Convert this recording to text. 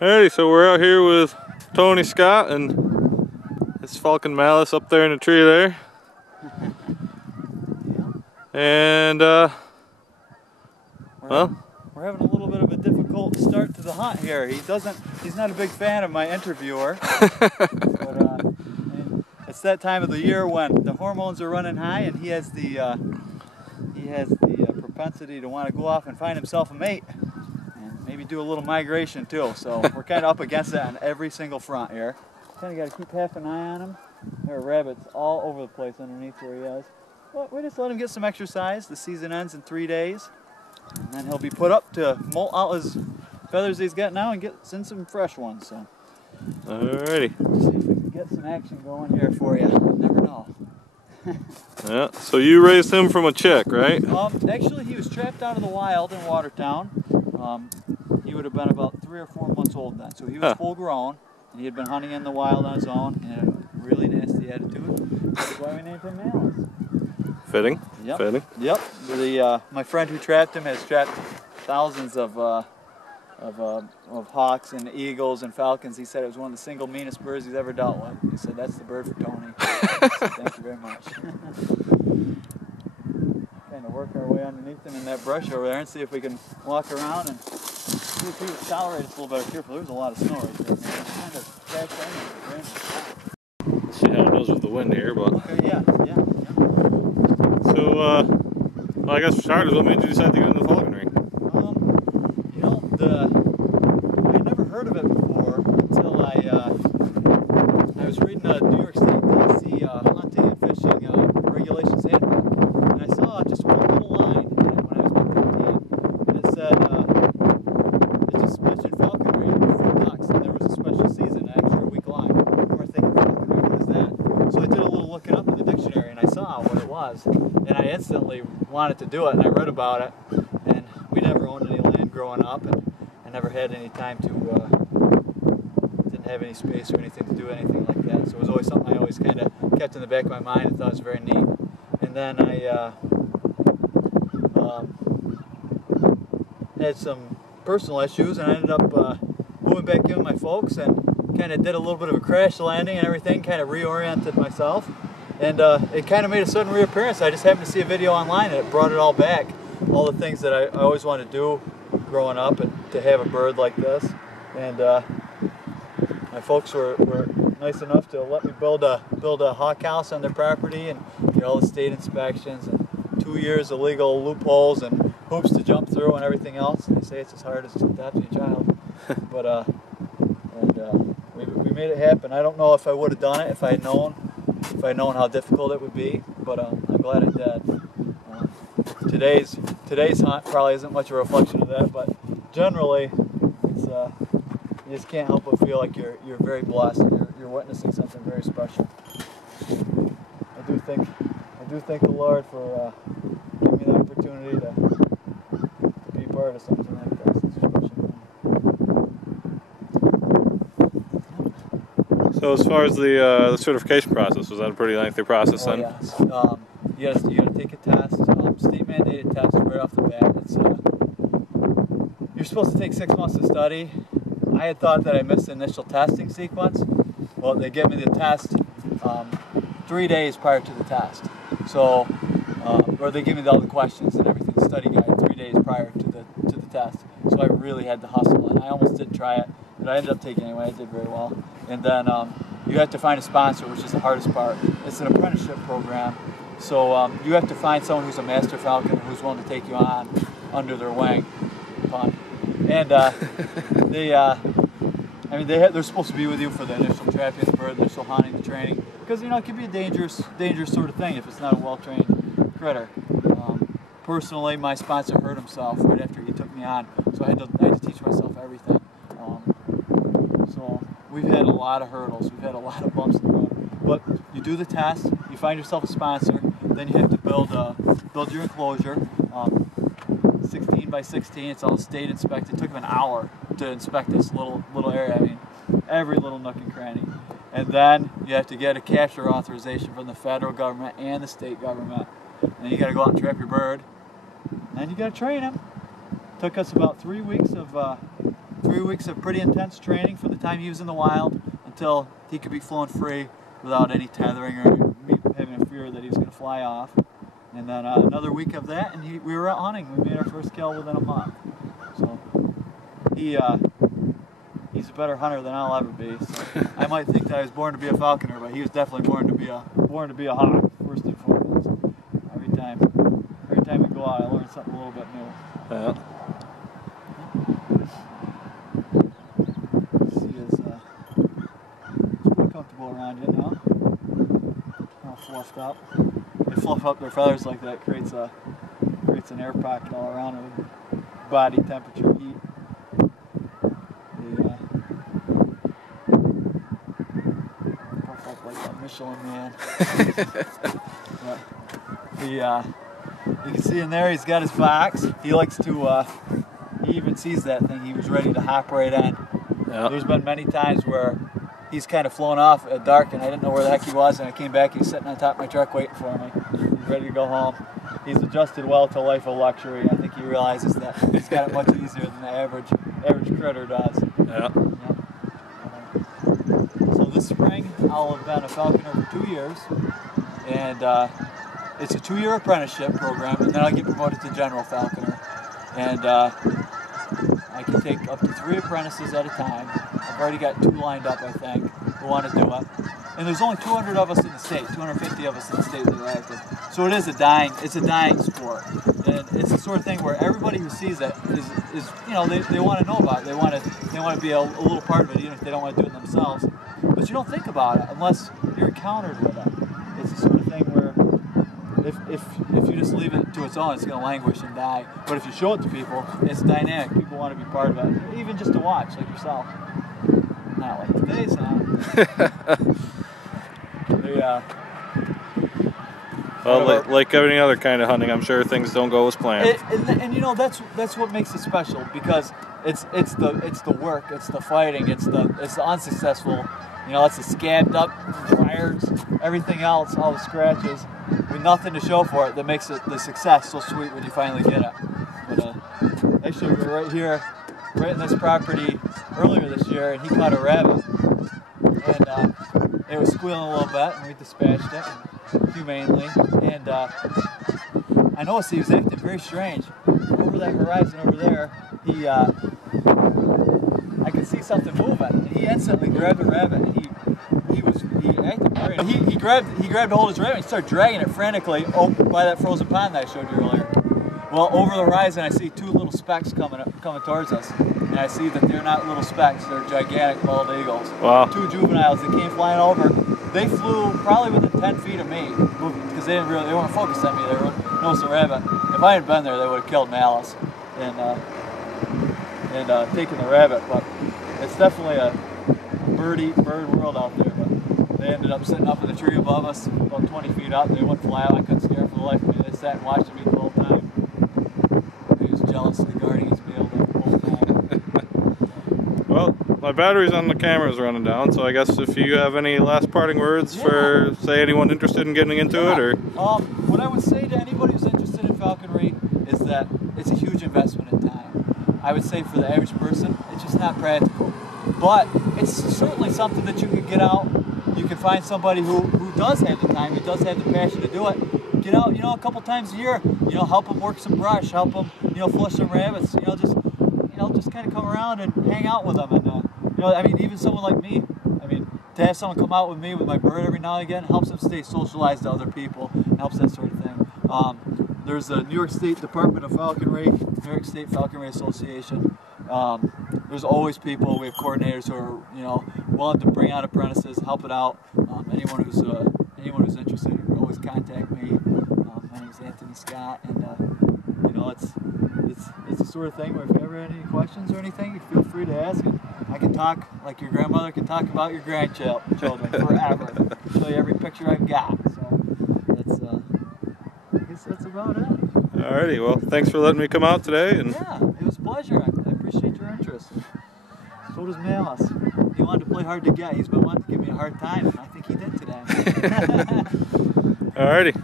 Alrighty, so we're out here with Tony Scott and his falcon Malice up there in the tree there. And well, we're having a little bit of a difficult start to the hunt here. He's not a big fan of my interviewer. But it's that time of the year when the hormones are running high, and he has the propensity to want to go off and find himself a mate. Maybe do a little migration too, so we're kind of up against that on every single front here. Kind of got to keep half an eye on him. There are rabbits all over the place underneath where he is. But we just let him get some exercise. The season ends in 3 days, and then he'll be put up to molt out his feathers he's got now and get in some fresh ones. So, alrighty. Let's see if we can get some action going here for you. You never know. Yeah. So you raised him from a chick, right? Actually, he was trapped out of the wild in Watertown. He would have been about 3 or 4 months old then, so he was full grown, and he had been hunting in the wild on his own, and had a really nasty attitude. That's why we named him Malice. Fitting. Yep. Fitting. Yep. My friend who trapped him has trapped thousands of hawks and eagles and falcons. He said it was one of the single meanest birds he's ever dealt with. He said, "That's the bird for Tony." So, thank you very much. Kind of work our way underneath him in that brush over there and see if we can walk around and see if he would tolerate us a little better careful. There's a lot of snow right there. Kind of See how it goes with the wind here, but okay, yeah. So well, I guess for starters, what made you decide to get into falconry? You know, I had never heard of it before until I was reading a New York State D.C. hunting and fishing regulations handbook, and I saw just one little line in it when I was about 15, and it said it just mentioned falconry for ducks, and there was a special season, an extra week line. I remember thinking, falconry, what is that? So I did a little looking up in the dictionary, and I saw what it was, and I instantly wanted to do it, and I read about it, and we never owned any land growing up, and I never had any time to, didn't have any space or anything to do anything like that, so it was always something I always kind of kept in the back of my mind and thought it was very neat. And then I had some personal issues, and I ended up moving back in with my folks and kind of did a little bit of a crash landing and everything, kind of reoriented myself, and it kind of made a sudden reappearance. I just happened to see a video online and it brought it all back, all the things that I always wanted to do growing up, and to have a bird like this. And my folks were nice enough to let me build a hawk house on their property and get all the state inspections and 2 years of legal loopholes and hoops to jump through and everything else. And they say it's as hard as adopting a child, but we made it happen. I don't know if I would have done it if I had known how difficult it would be, but I'm glad I did. Today's hunt probably isn't much of a reflection of that, but generally, it's you just can't help but feel like you're very blessed. You're witnessing something very special. I do thank the Lord for giving me the opportunity to be part of something like this. So as far as the certification process, was that a pretty lengthy process then? Yes. You gotta take a test, state mandated test right off the bat. You're supposed to take 6 months to study. I had thought that I missed the initial testing sequence. Well, they gave me the test 3 days prior to the test. So, or they gave me all the questions and everything, the study guide 3 days prior to the test. So I really had to hustle, and I almost didn't try it, but I ended up taking it anyway. I did very well. And then you have to find a sponsor, which is the hardest part. It's an apprenticeship program, so you have to find someone who's a master falconer who's willing to take you on under their wing. Fun. And they're supposed to be with you for the initial trapping of the bird, the initial hunting, the training, because it can be a dangerous sort of thing if it's not a well-trained critter. Personally, my sponsor hurt himself right after he took me on, so I had to teach myself everything. So we've had a lot of hurdles, we've had a lot of bumps in the road, but you do the test, you find yourself a sponsor, then you have to build your enclosure. 16 by 16, it's all state inspected. It took them an hour to inspect this little area. I mean, every little nook and cranny. And then you have to get a capture authorization from the federal government and the state government. And then you got to go out and trap your bird. And then you got to train him. Took us about 3 weeks of 3 weeks of pretty intense training for the time he was in the wild until he could be flown free without any tethering or me having a fear that he was going to fly off. And then another week of that, and we were out hunting. We made our first kill within a month. So he's a better hunter than I'll ever be. So I might think that I was born to be a falconer, but he was definitely born to be a hawk first and foremost. Every time we go out, I learn something a little bit new. Yeah. See, it's pretty comfortable around you now. All fluffed up. They fluff up their feathers like that, creates an air pocket all around it with body temperature heat. They puff up like a Michelin man. You can see in there he's got his box. He likes to, he even sees that thing, he was ready to hop right in. Yeah. There's been many times where he's kind of flown off at dark and I didn't know where the heck he was, and I came back, he's sitting on top of my truck waiting for me. He's ready to go home. He's adjusted well to life of luxury. I think he realizes that he's got it much easier than the average critter does. Yeah. So this spring I'll have been a falconer for 2 years, and it's a 2-year apprenticeship program, and then I'll get promoted to general falconer. And I can take up to 3 apprentices at a time. I've already got 2 lined up, I think, who want to do it. And there's only 200 of us in the state, 250 of us in the state that are active. So it is a dying sport. And it's the sort of thing where everybody who sees it is you know, they want to know about it. They want to be a little part of it, even if they don't want to do it themselves. But you don't think about it unless you're encountered with it. It's the sort of thing where if you just leave it to its own, it's going to languish and die. But if you show it to people, it's dynamic. People want to be part of it, even just to watch, like yourself. Not like today's hunt. Well, like any other kind of hunting, I'm sure things don't go as planned. And you know, that's what makes it special, because it's the work, it's the fighting, it's the unsuccessful. You know, it's the scabbed up briars, everything else, all the scratches, with nothing to show for it, that makes it the success so sweet when you finally get it. But actually, we were right here, right in this property earlier this year, and he caught a rabbit, and it was squealing a little bit, and we dispatched it humanely. And I noticed he was acting very strange. Over that horizon over there, I could see something moving, and he instantly grabbed the rabbit, and he acted very. He grabbed a hold of his rabbit and started dragging it frantically by that frozen pond that I showed you earlier. Well, over the horizon, I see 2 little specks coming towards us, and I see that they're not little specks; they're gigantic bald eagles. Wow! 2 juveniles that came flying over. They flew probably within 10 feet of me, because they weren't focused on me. They were noticing the rabbit. If I hadn't been there, they would have killed Malice and taken the rabbit. But it's definitely a bird world out there. But they ended up sitting up in the tree above us, about 20 feet up. They wouldn't fly out. I couldn't scare for the life of me. They sat and watched me the whole time. He was jealously guarding his meal the whole time. Well, my batteries on the camera is running down, so I guess if you have any last parting words for, say, anyone interested in getting into it, or what I would say to anybody who's interested in falconry is that it's a huge investment in time. I would say for the average person, it's just not practical. But it's certainly something that you can get out. You can find somebody who does have the time, who does have the passion to do it. Get out, you know, a couple times a year. You know, help them work some brush, help them, you know, flush some rabbits. You know, just kind of come around and hang out with them. And you know, I mean, even someone like me. I mean, to have someone come out with me with my bird every now and again helps them stay socialized to other people, and helps that sort of thing. There's the New York State Department of Falconry, New York State Falconry Association. There's always people. We have coordinators who are, you know, willing to bring out apprentices, help it out. Anyone who's interested, you can always contact me. My name is Anthony Scott, and you know, it's the sort of thing where if you ever had any questions or anything, you feel free to ask. And I can talk like your grandmother can talk about your grandchildren forever. Show you every picture I've got. So I guess that's about it. Alrighty, well, thanks for letting me come out today. And yeah, it was a pleasure. I appreciate your interest. So does Malice. He wanted to play hard to get. He's been wanting to give me a hard time, and I think he did today. Alrighty.